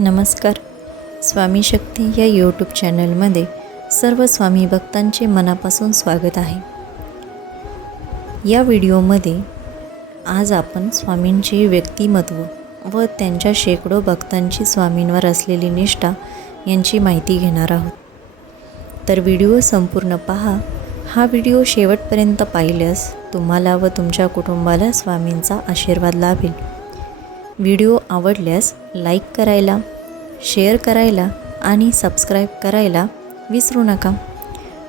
नमस्कार. स्वामी शक्ती या यूट्यूब चॅनलमध्ये सर्व स्वामी भक्तांचे मनापासून स्वागत आहे. या व्हिडिओमध्ये आज आपण स्वामींचे व्यक्तिमत्व व त्यांच्या शेकडो भक्तांची स्वामींवर असलेली निष्ठा यांची माहिती घेणार आहोत. तर व्हिडिओ संपूर्ण पहा. हा व्हिडिओ शेवटपर्यंत पाहिल्यास तुम्हाला व तुमच्या कुटुंबाला स्वामींचा आशीर्वाद लाभेल. व्हिडिओ आवडल्यास लाईक करायला, शेअर करायला आणि सबस्क्राईब करायला विसरू नका.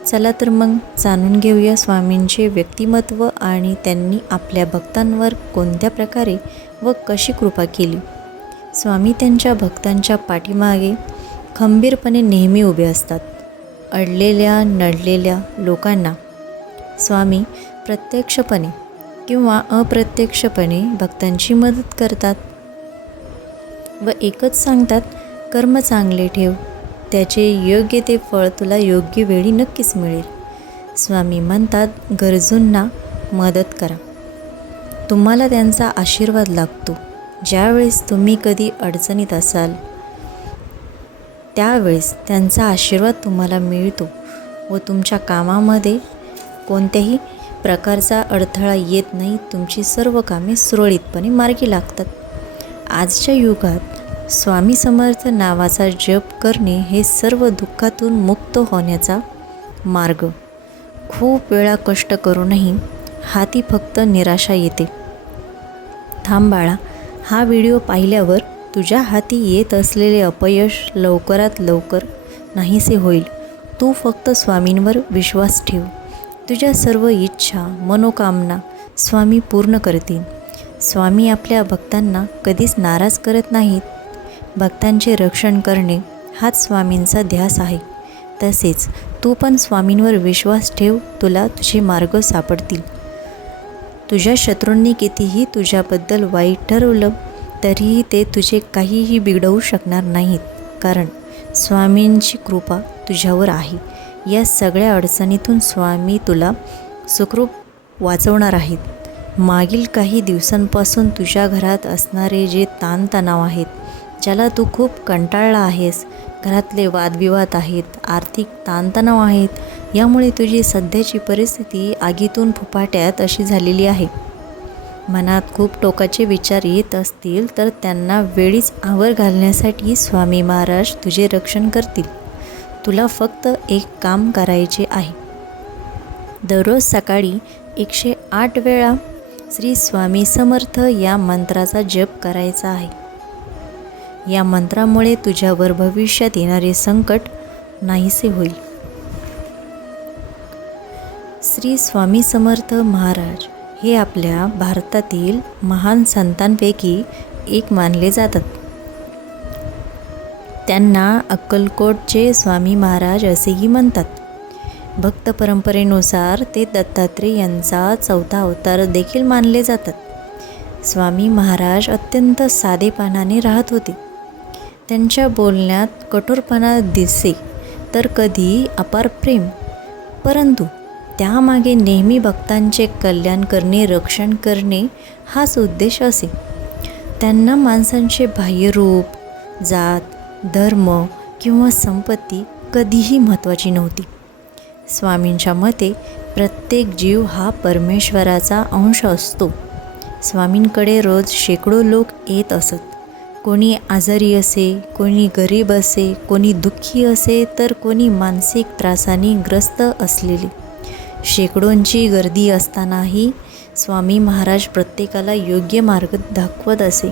चला तर मग जाणून घेऊया स्वामींचे व्यक्तिमत्व आणि त्यांनी आपल्या भक्तांवर कोणत्या प्रकारे व कशी कृपा केली. स्वामी त्यांच्या भक्तांच्या पाठीमागे खंबीरपणे नेहमी उभे असतात. अडलेल्या नडलेल्या लोकांना स्वामी प्रत्यक्षपणे किंवा अप्रत्यक्षपणे भक्तांची मदत करतात व एकच सांगतात, कर्म चांगले ठेव, त्याचे योग्य ते फळ तुला योग्य वेळी नक्कीच मिळेल. स्वामी म्हणतात, गरजूंना मदत करा, तुम्हाला त्यांचा आशीर्वाद लागतो. ज्यावेळेस तुम्ही कधी अडचणीत असाल त्यावेळेस त्यांचा आशीर्वाद तुम्हाला मिळतो व तुमच्या कामामध्ये कोणत्याही प्रकारचा अडथळा येत नाही. तुमची सर्व कामे सुरळीतपणे मार्गी लागतात. आजच्या युगात स्वामी समर्थ नावाचा जप करणे हे सर्व दुःखातून मुक्त होण्याचा मार्ग. खूप वेळा कष्ट करूनही हाती फक्त निराशा येते. थांब बाळा, हा व्हिडिओ पाहिल्यावर तुझ्या हाती येत असलेले अपयश लवकरात लवकर नाहीसे होईल. तू फक्त स्वामींवर विश्वास ठेव. तुझ्या सर्व इच्छा मनोकामना स्वामी पूर्ण करतील. स्वामी आपल्या भक्तांना कधीच नाराज करत नाहीत. भक्तांचे रक्षण करणे हाच स्वामींचा ध्यास आहे. तसेच तू पण स्वामींवर विश्वास ठेव, तुला तुझे मार्ग सापडतील. तुझ्या शत्रूंनी कितीही तुझ्याबद्दल वाईट ठरवलं तरीही ते तुझे काहीही बिघडवू शकणार नाहीत, कारण स्वामींची कृपा तुझ्यावर आहे. या सगळ्या अडचणीतून स्वामी तुला सुखरूप वाचवणार आहेत. मागील काही दिवसांपासून तुझ्या घरात असणारे जे ताणतणाव आहेत, ज्याला तू खूप कंटाळला आहेस, घरातले वादविवाद आहेत, आर्थिक ताणतणाव आहेत, यामुळे तुझी सध्याची परिस्थिती आगीतून फुफाट्यात अशी झालेली आहे. मनात खूप टोकाचे विचार येत असतील तर त्यांना वेळीच आवर घालण्यासाठी स्वामी महाराज तुझे रक्षण करतील. तुला फक्त एक काम करायचे आहे. दररोज सकाळी 108 वेळा श्री स्वामी समर्थ या मंत्राचा जप करायचा आहे. या मंत्रामुळे तुझ्यावर भविष्यात येणारे संकट नाहीसे होईल. श्री स्वामी समर्थ महाराज हे आपल्या भारतातील महान संतांपैकी एक मानले जातात. त्यांना अक्कलकोटचे स्वामी महाराज असेही म्हणतात. भक्त परंपरेनुसार ते दत्तात्रेय यांचा चौथा अवतार देखील मानले जातात. स्वामी महाराज अत्यंत साधेपणाने राहत होते. त्यांच्या बोलण्यात कठोरपणा दिसे तर कधी अपार प्रेम, परंतु त्यामागे नेहमी भक्तांचे कल्याण करणे, रक्षण करणे हाच उद्देश असे. त्यांना माणसांचे बाह्य रूप, जात, धर्म किंवा संपत्ती कधीही महत्त्वाची नव्हती. स्वामींच्या मते प्रत्येक जीव हा परमेश्वराचा अंश असतो. स्वामींकडे रोज शेकडो लोक येत असत. कोणी आजारी असे, कोणी गरीब असे, कोणी दुःखी असे, तर कोणी मानसिक त्रासाने ग्रस्त असलेले. शेकडोंची गर्दी असतानाही स्वामी महाराज प्रत्येकाला योग्य मार्ग दाखवत असे.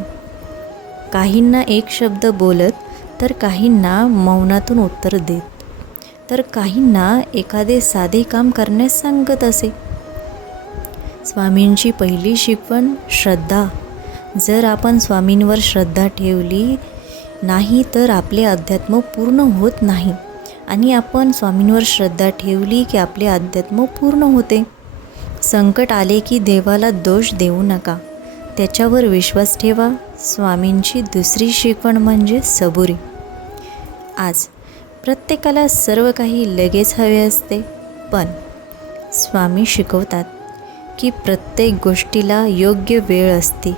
काहींना एक शब्द बोलत तर काहींना मौनातून उत्तर देत, तर काहींना एखादे साधे काम करण्यास सांगत असे. स्वामींची पहिली शिकवण श्रद्धा. जर आपण स्वामींवर श्रद्धा ठेवली नाही तर आपले अध्यात्म पूर्ण होत नाही, आणि आपण स्वामींवर श्रद्धा ठेवली की आपले अध्यात्म पूर्ण होते. संकट आले की देवाला दोष देऊ नका, त्याच्यावर विश्वास ठेवा. स्वामींची दुसरी शिकवण म्हणजे सबुरी. आज प्रत्येकाला सर्व काही लगेच हवे असते, पण स्वामी शिकवतात की प्रत्येक गोष्टीला योग्य वेळ असते.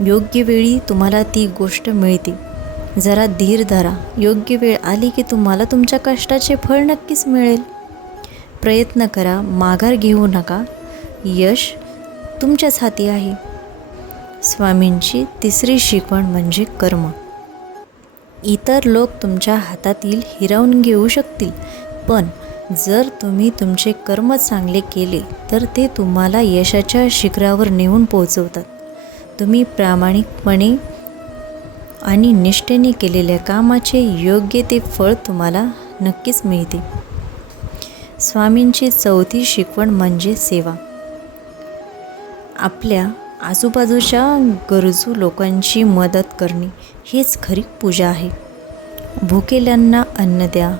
योग्य वेळी तुम्हाला ती गोष्ट मिळते. जरा धीर धरा. योग्य वेळ आली की तुम्हाला तुमच्या कष्टाचे फळ नक्कीच मिळेल. प्रयत्न करा, माघार घेऊ नका. यश तुमच्याच हाती आहे. स्वामींची तिसरी शिकवण म्हणजे कर्म. इतर लोक तुमच्या हातातील हिरावून घेऊ शकतील, पण जर तुम्ही तुमचे कर्म चांगले केले तर ते तुम्हाला यशाच्या शिखरावर नेऊन पोहोचवतात. तुम्ही प्रामाणिकपणे आणि निष्ठेने केलेल्या कामाचे योग्य ते फळ तुम्हाला नक्कीच मिळते. स्वामींची चौथी शिकवण म्हणजे सेवा. आपल्या आजूबाजूच्या गरजू लोकांची मदत करणे हीच खरी पूजा आहे. भुकेल्यांना अन्न द्या,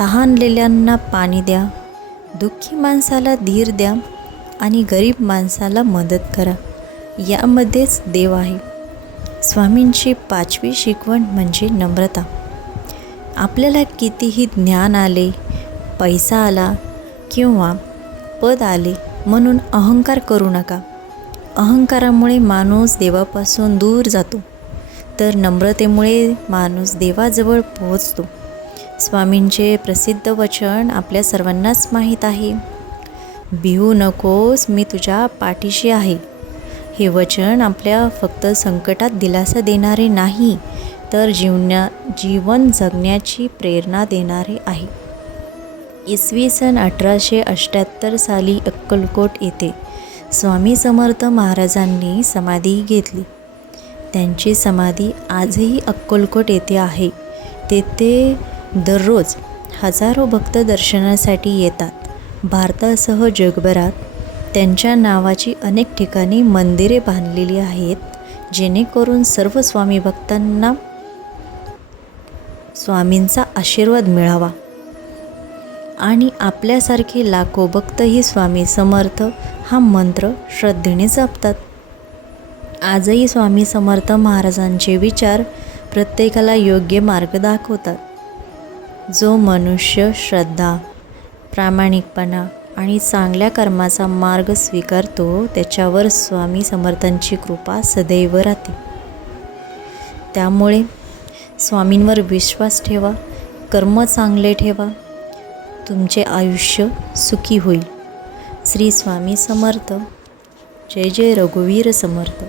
तहानलेल्यांना पाणी द्या, दुःखी माणसाला धीर द्या आणि गरीब माणसाला मदत करा. यामध्येच देव आहे. स्वामींची पाचवी शिकवण म्हणजे नम्रता. आपल्याला कितीही ज्ञान आले, पैसा आला किंवा पद आले म्हणून अहंकार करू नका. अहंकारामुळे माणूस देवापासून दूर जातो, तर नम्रतेमुळे माणूस देवाजवळ पोहोचतो. स्वामींचे प्रसिद्ध वचन आपल्या सर्वांनाच माहीत आहे. भिवू नकोस, मी तुझ्या पाठीशी आहे. हे वचन आपल्या फक्त संकटात दिलासा देणारे नाही, तर जीवन जगण्याची प्रेरणा देणारे आहे. इसवी सन 1878 साली अक्कलकोट येथे स्वामी समर्थ महाराजांनी समाधी घेतली. त्यांची समाधी आजही अक्कलकोट येथे आहे. तेथे दररोज हजारो भक्त दर्शनासाठी येतात. भारतासह जगभरात त्यांच्या नावाची अनेक ठिकाणी मंदिरे बांधलेली आहेत, जेणेकरून सर्व स्वामी भक्तांना स्वामींचा आशीर्वाद मिळावा आणि आपल्यासारखे लाखो भक्तही स्वामी समर्थ हा मंत्र श्रद्धेने जपतात. आजही स्वामी समर्थ महाराजांचे विचार प्रत्येकाला योग्य मार्ग दाखवतात. जो मनुष्य श्रद्धा, प्रामाणिकपणा आणि चांगल्या कर्माचा मार्ग स्वीकारतो, त्याच्यावर स्वामी समर्थांची कृपा सदैव राहते. त्यामुळे स्वामींवर विश्वास ठेवा, कर्म चांगले ठेवा, तुमचे आयुष्य सुखी होईल. श्री स्वामी समर्थ. जय जय रघुवीर समर्थ.